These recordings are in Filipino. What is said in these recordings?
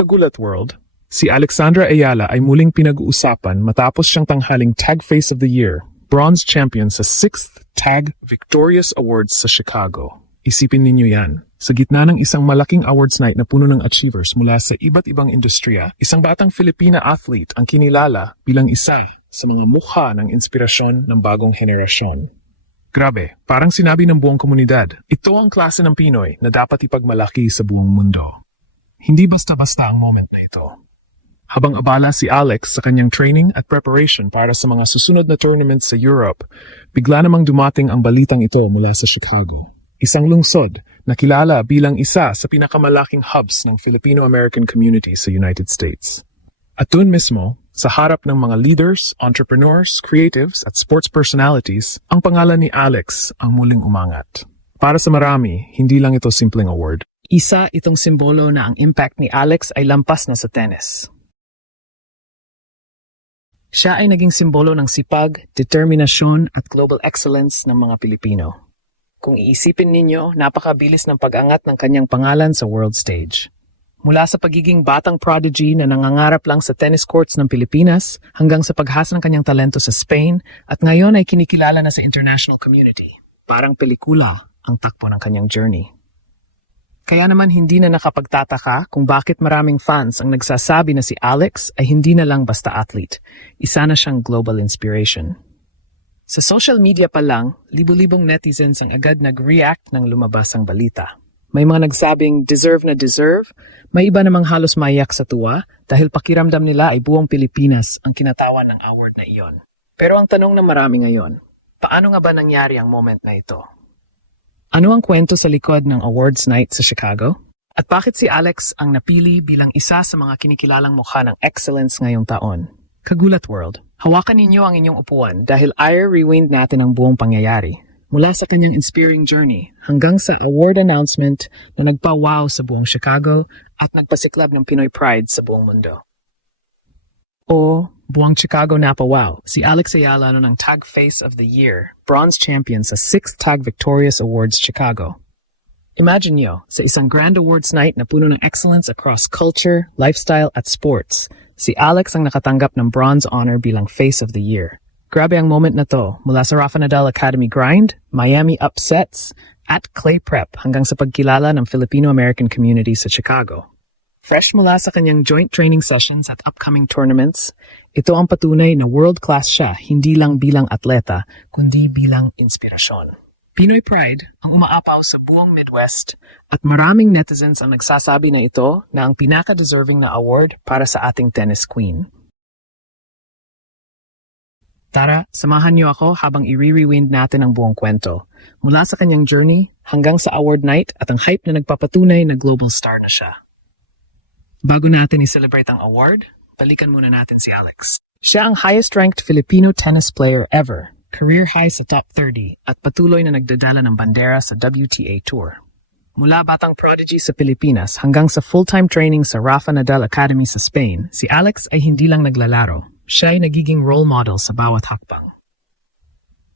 Kagulat World, si Alexandra Ayala ay muling pinag-uusapan matapos siyang tanghaling Tag Face of the Year, bronze champion sa 6th Tag Victorious Awards sa Chicago. Isipin ninyo yan. Sa gitna ng isang malaking awards night na puno ng achievers mula sa iba't ibang industriya, isang batang Filipina athlete ang kinilala bilang isa sa mga mukha ng inspirasyon ng bagong henerasyon. Grabe, parang sinabi ng buong komunidad, ito ang klase ng Pinoy na dapat ipagmalaki sa buong mundo. Hindi basta-basta ang moment na ito. Habang abala si Alex sa kanyang training at preparation para sa mga susunod na tournaments sa Europe, bigla namang dumating ang balitang ito mula sa Chicago. Isang lungsod na kilala bilang isa sa pinakamalaking hubs ng Filipino-American community sa United States. At doon mismo, sa harap ng mga leaders, entrepreneurs, creatives at sports personalities, ang pangalan ni Alex ang muling umangat. Para sa marami, hindi lang ito simpleng award. Isa itong simbolo na ang impact ni Alex ay lampas na sa tennis. Siya ay naging simbolo ng sipag, determinasyon at global excellence ng mga Pilipino. Kung iisipin ninyo, napakabilis ng pag-angat ng kanyang pangalan sa world stage. Mula sa pagiging batang prodigy na nangangarap lang sa tennis courts ng Pilipinas hanggang sa paghasa ng kanyang talento sa Spain at ngayon ay kinikilala na sa international community. Parang pelikula ang takbo ng kanyang journey. Kaya naman hindi na nakapagtataka kung bakit maraming fans ang nagsasabi na si Alex ay hindi na lang basta athlete. Isa na siyang global inspiration. Sa social media pa lang, libu-libong netizens ang agad nag-react ng lumabas ang balita. May mga nagsabing deserve na deserve, may iba namang halos maiyak sa tuwa dahil pakiramdam nila ay buong Pilipinas ang kinatawan ng award na iyon. Pero ang tanong ng marami ngayon, paano nga ba nangyari ang moment na ito? Ano ang kwento sa likod ng awards night sa Chicago? At bakit si Alex ang napili bilang isa sa mga kinikilalang mukha ng excellence ngayong taon? Kagulat World, hawakan ninyo ang inyong upuan dahil i-rewind natin ang buong pangyayari. Mula sa kanyang inspiring journey hanggang sa award announcement na nagpa-wow sa buong Chicago at nagpasiklab ng Pinoy pride sa buong mundo. O buong Chicago napa-wow, si Alex Ayala ng Tag Face of the Year, bronze champion sa 6th Tag Victorious Awards Chicago. Imagine nyo, sa isang grand awards night na puno ng excellence across culture, lifestyle at sports, si Alex ang nakatanggap ng bronze honor bilang Face of the Year. Grabe ang moment na to, mula sa Rafa Nadal Academy grind, Miami upsets, at clay prep hanggang sa pagkilala ng Filipino-American community sa Chicago. Fresh mula sa kanyang joint training sessions at upcoming tournaments, ito ang patunay na world-class siya hindi lang bilang atleta, kundi bilang inspirasyon. Pinoy pride ang umaapaw sa buong Midwest at maraming netizens ang nagsasabi na ito na ang pinaka-deserving na award para sa ating tennis queen. Tara, samahan niyo ako habang i-rewind natin ang buong kwento. Mula sa kanyang journey hanggang sa award night at ang hype na nagpapatunay na global star na siya. Bago natin i-celebrate ang award, balikan muna natin si Alex. Siya ang highest-ranked Filipino tennis player ever, career high sa top 30 at patuloy na nagdadala ng bandera sa WTA Tour. Mula batang prodigy sa Pilipinas hanggang sa full-time training sa Rafa Nadal Academy sa Spain, si Alex ay hindi lang naglalaro. Siya ay nagiging role model sa bawat hakbang.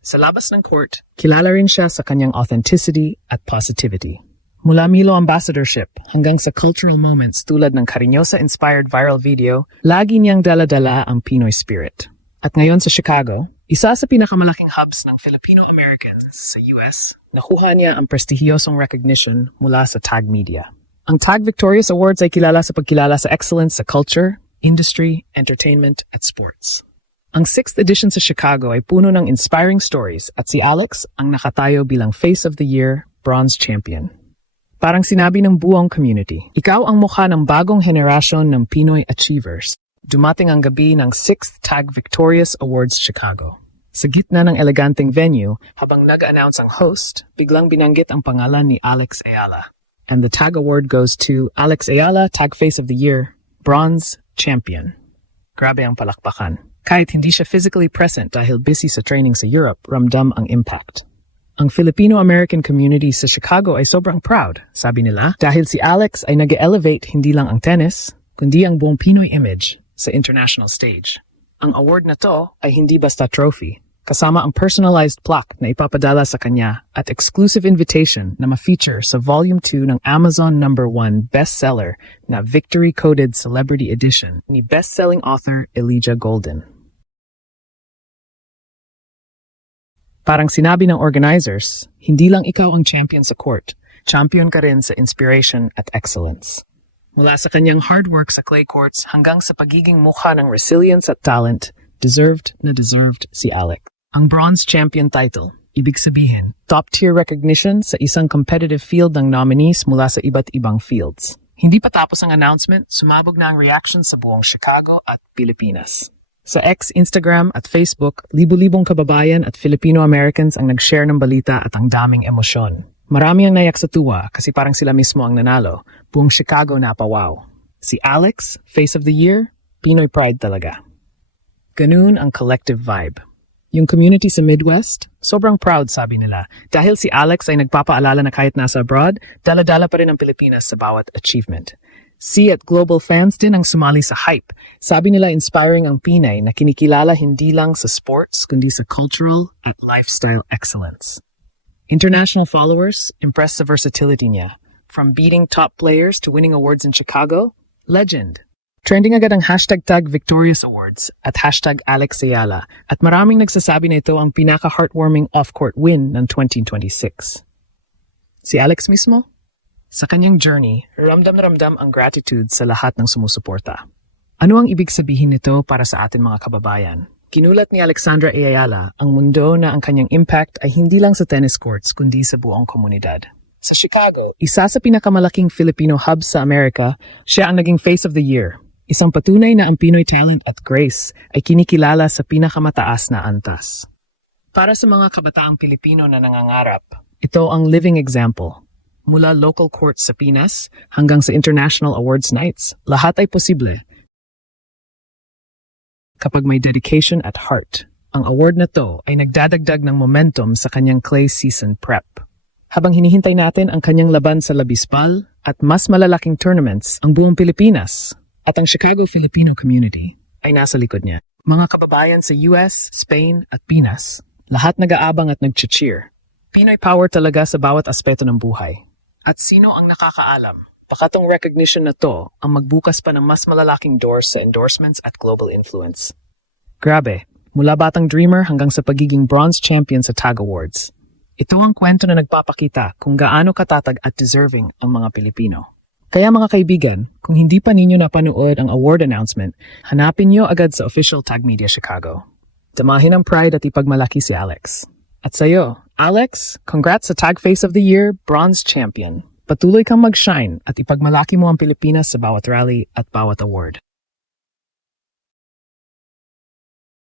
Sa labas ng court, kilala rin siya sa kanyang authenticity at positivity. Mula Milo Ambassadorship hanggang sa cultural moments tulad ng Cariñosa-inspired viral video, lagi niyang dala-dala ang Pinoy spirit. At ngayon sa Chicago, isa sa pinakamalaking hubs ng Filipino-Americans sa US, nakuha niya ang prestihiyosong recognition mula sa Tag Media. Ang Tag Victorious Awards ay kilala sa pagkilala sa excellence sa culture, industry, entertainment, at sports. Ang 6th edition sa Chicago ay puno ng inspiring stories at si Alex ang nakatayo bilang Face of the Year, bronze champion. Parang sinabi ng buong community, ikaw ang mukha ng bagong henerasyon ng Pinoy achievers. Dumating ang gabi ng 6th Tag Victorious Awards Chicago. Sa gitna ng eleganteng venue, habang nag-announce ang host, biglang binanggit ang pangalan ni Alex Ayala. And the Tag Award goes to Alex Ayala, Tag Face of the Year, bronze champion. Grabe ang palakpakan. Kahit hindi siya physically present dahil busy sa training sa Europe, ramdam ang impact. Ang Filipino-American community sa Chicago ay sobrang proud, sabi nila, dahil si Alex ay nag-elevate hindi lang ang tennis, kundi ang buong Pinoy image sa international stage. Ang award na to ay hindi basta trophy. kasama ang personalized plaque na ipapadala sa kanya at exclusive invitation na ma-feature sa Volume 2 ng Amazon #1 bestseller na Victory Coded Celebrity Edition ni bestselling author Elijah Golden. Parang sinabi ng organizers, hindi lang ikaw ang champion sa court, champion ka rin sa inspiration at excellence. Mula sa kanyang hard work sa clay courts hanggang sa pagiging mukha ng resilience at talent, deserved si Alex. Ang bronze champion title, ibig sabihin, top-tier recognition sa isang competitive field ng nominees mula sa iba't ibang fields. Hindi pa tapos ang announcement, sumabog na ang reaction sa buong Chicago at Pilipinas. Sa X, Instagram at Facebook, libu-libong kababayan at Filipino-Americans ang nag-share ng balita at ang daming emosyon. Marami ang nayak sa tuwa kasi parang sila mismo ang nanalo. Buong Chicago napawaw. Si Alex, Face of the Year, Pinoy pride talaga. Ganun ang collective vibe. Yung community sa Midwest, sobrang proud sabi nila. Dahil si Alex ay nagpapaalala na kahit nasa abroad, dala-dala pa rin ang Pilipinas sa bawat achievement. At global fans din ang sumali sa hype. Sabi nila inspiring ang Pinay na kinikilala hindi lang sa sports, kundi sa cultural at lifestyle excellence. International followers, impressed sa versatility niya. From beating top players to winning awards in Chicago, legend. Trending agad ang #Tag Victorious Awards at #AlexAyala at maraming nagsasabi na ito ang pinaka-heartwarming off-court win ng 2026. Si Alex mismo? Sa kanyang journey, ramdam na ramdam ang gratitude sa lahat ng sumusuporta. Ano ang ibig sabihin nito para sa atin mga kababayan? Kinulat ni Alexandra A. Ayala ang mundo na ang kanyang impact ay hindi lang sa tennis courts kundi sa buong komunidad. Sa Chicago, isa sa pinakamalaking Filipino hubs sa Amerika, siya ang naging Face of the Year. Isang patunay na ang Pinoy talent at grace ay kinikilala sa pinakamataas na antas. Para sa mga kabataang Pilipino na nangangarap, ito ang living example. Mula local courts sa Pinas hanggang sa international awards nights, lahat ay posible. Kapag may dedication at heart, ang award na to ay nagdadagdag ng momentum sa kanyang clay season prep. Habang hinihintay natin ang kanyang laban sa Labispal at mas malalaking tournaments, ang buong Pilipinas at ang Chicago Filipino community ay nasa likod niya. Mga kababayan sa US, Spain at Pinas, lahat nag-aabang at nag-cheer. Pinoy power talaga sa bawat aspeto ng buhay. At sino ang nakakaalam? Baka tong recognition na to ang magbukas pa ng mas malalaking doors sa endorsements at global influence. Grabe, mula batang dreamer hanggang sa pagiging bronze champion sa Tag Awards. Ito ang kwento na nagpapakita kung gaano katatag at deserving ang mga Pilipino. Kaya mga kaibigan, kung hindi pa ninyo napanood ang award announcement, hanapin nyo agad sa official Tag Media Chicago. Damahin ang pride at ipagmalaki si Alex. At sa'yo, Alex, congrats sa Tag Face of the Year, Bronze Champion. Patuloy kang mag-shine at ipagmalaki mo ang Pilipinas sa bawat rally at bawat award.